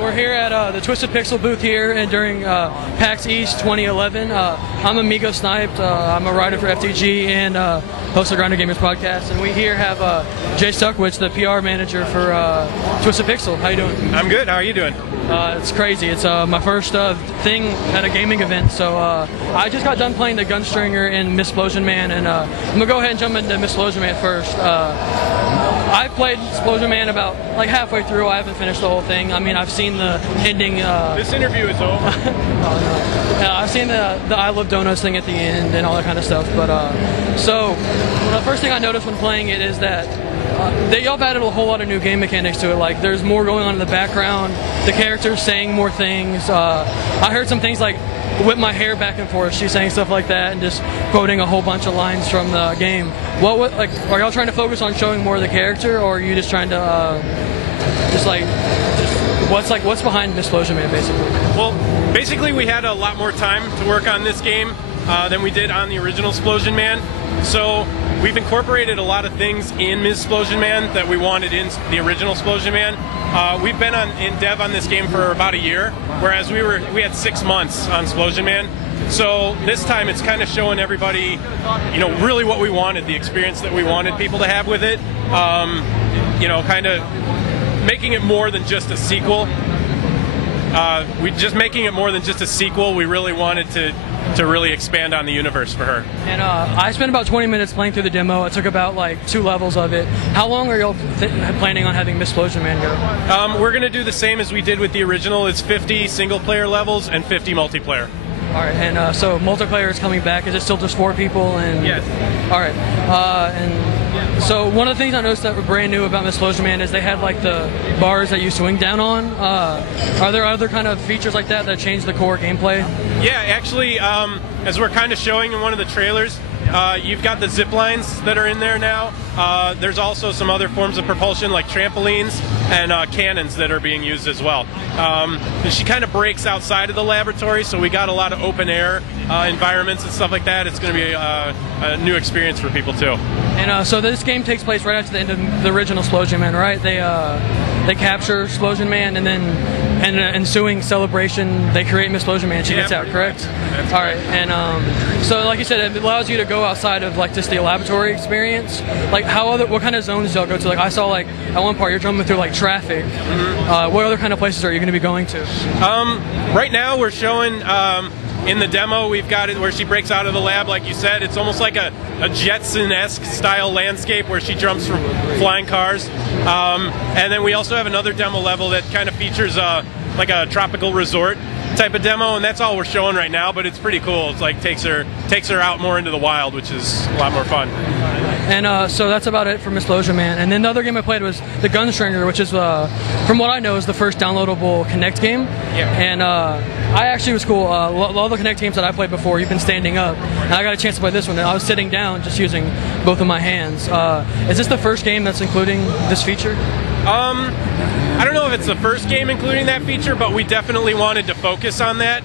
We're here at the Twisted Pixel booth here and during PAX East 2011. I'm Amigo Sniped. I'm a writer for FTG and host of Grinder Gamers podcast. And we here have Jay Stuckwich, the PR manager for Twisted Pixel. How you doing? I'm good. How are you doing? It's crazy. It's my first thing at a gaming event. So I just got done playing the Gunstringer and Splosion Man, and I'm gonna go ahead and jump into Splosion Man first. I played Splosion Man about like halfway through. I haven't finished the whole thing. I mean, I've seen the ending. This interview is over. Oh, no. I've seen the I Love Donuts thing at the end and all that kind of stuff. But so the first thing I noticed when playing it is that y'all added a whole lot of new game mechanics to it. Like there's more going on in the background. The characters saying more things. I heard some things like whip my hair back and forth. She's saying stuff like that and just quoting a whole bunch of lines from the game. What like are y'all trying to focus on showing more of the character, or are you just trying to what's behind Splosion Man basically? Well, basically we had a lot more time to work on this game than we did on the original Splosion Man. So we've incorporated a lot of things in Splosion Man that we wanted in the original Splosion Man. We've been in dev on this game for about a year, whereas we had 6 months on Splosion Man. So this time it's kind of showing everybody, really what we wanted, the experience that we wanted people to have with it. Kind of making it more than just a sequel. Making it more than just a sequel. We really wanted to really expand on the universe for her. And I spent about 20 minutes playing through the demo. It took about like 2 levels of it. How long are y'all planning on having Splosion Man go? We're going to do the same as we did with the original. It's 50 single-player levels and 50 multiplayer. All right, and so multiplayer is coming back. Is it still just 4 people? And yes. All right, so one of the things I noticed that were brand new about Splosion Man is they had like the bars that you swing down on. Are there other kind of features like that change the core gameplay? Yeah, actually, as we're kind of showing in one of the trailers, you've got the zip lines that are in there now. There's also some other forms of propulsion like trampolines and cannons that are being used as well. She kind of breaks outside of the laboratory, so we got a lot of open air environments and stuff like that. It's going to be a new experience for people too. And so this game takes place right after the end of the original Splosion Man, right? They capture Splosion Man, and then in an ensuing celebration, they create Splosion Man. She gets out, correct? All right, and so like you said, it allows you to go outside of like just the laboratory experience. Like what kind of zones do y'all go to? Like I saw like at one part you're jumping through like traffic. Mm-hmm. What other kind of places are you going to be going to? Right now we're showing. In the demo, we've got it where she breaks out of the lab, like you said. It's almost like a Jetson-esque style landscape where she jumps from flying cars. And then we also have another demo level that kind of features like a tropical resort type of demo, and that's all we're showing right now. But it's pretty cool. It's like takes her out more into the wild, which is a lot more fun. And so that's about it for Splosion Man. And then the other game I played was the Gunstringer, which is, from what I know, is the first downloadable Kinect game. Yeah. And I actually was cool. All the Kinect games that I played before, you've been standing up. And I got a chance to play this one, and I was sitting down just using both of my hands. Is this the first game that's including this feature? I don't know if it's the first game including that feature, but we definitely wanted to focus on that.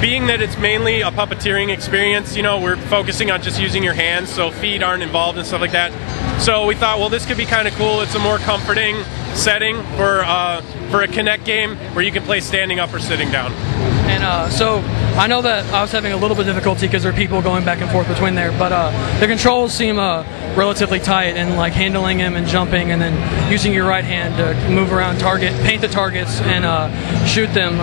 Being that it's mainly a puppeteering experience, we're focusing on just using your hands, so feet aren't involved and stuff like that. So we thought, well, this could be kind of cool. It's a more comforting setting for a Kinect game where you can play standing up or sitting down. And so I know that I was having a little bit of difficulty because there are people going back and forth between there, but the controls seem relatively tight, and like handling him and jumping and then using your right hand to move around, paint the targets and shoot them.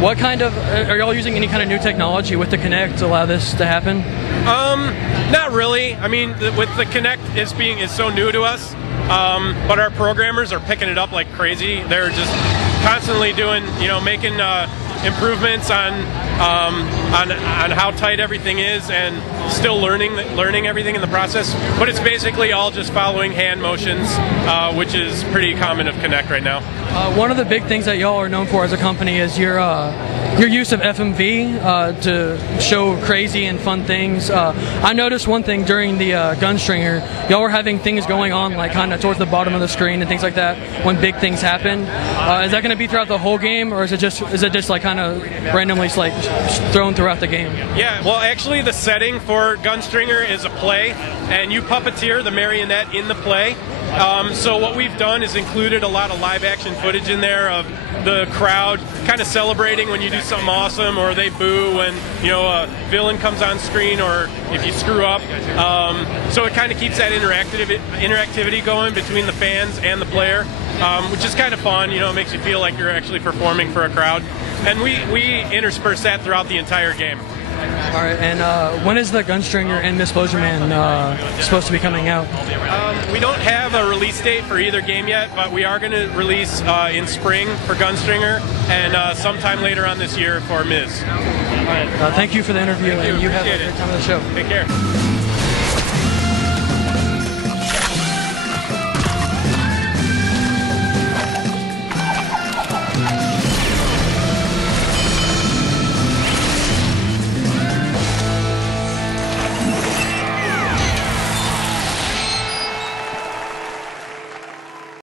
What kind of, are y'all using any kind of new technology with the Kinect to allow this to happen? Not really. I mean, with the Kinect, it's so new to us, but our programmers are picking it up like crazy. They're just constantly doing, making improvements on how tight everything is, and still learning everything in the process. But it's basically all just following hand motions, which is pretty common of Kinect right now. One of the big things that y'all are known for as a company is your use of FMV to show crazy and fun things. I noticed one thing during the Gunstringer, y'all were having things going on like kind of towards the bottom of the screen and things like that when big things happen. Is that going to be throughout the whole game, or is it just like kind of randomly like thrown throughout the game? Yeah, well, actually the setting for Gunstringer is a play, and you puppeteer the marionette in the play. So what we've done is included a lot of live action footage in there of the crowd kind of celebrating when you do something awesome, or they boo when a villain comes on screen, or if you screw up. So it kind of keeps that interactivity going between the fans and the player, which is kind of fun. It makes you feel like you're actually performing for a crowd, and we intersperse that throughout the entire game. All right, and when is the Gunstringer and Splosion Man supposed to be coming out? We don't have a release date for either game yet, but we are going to release in spring for Gunstringer and sometime later on this year for Miz. All right, thank you for the interview, and you have a great time of the show. Take care.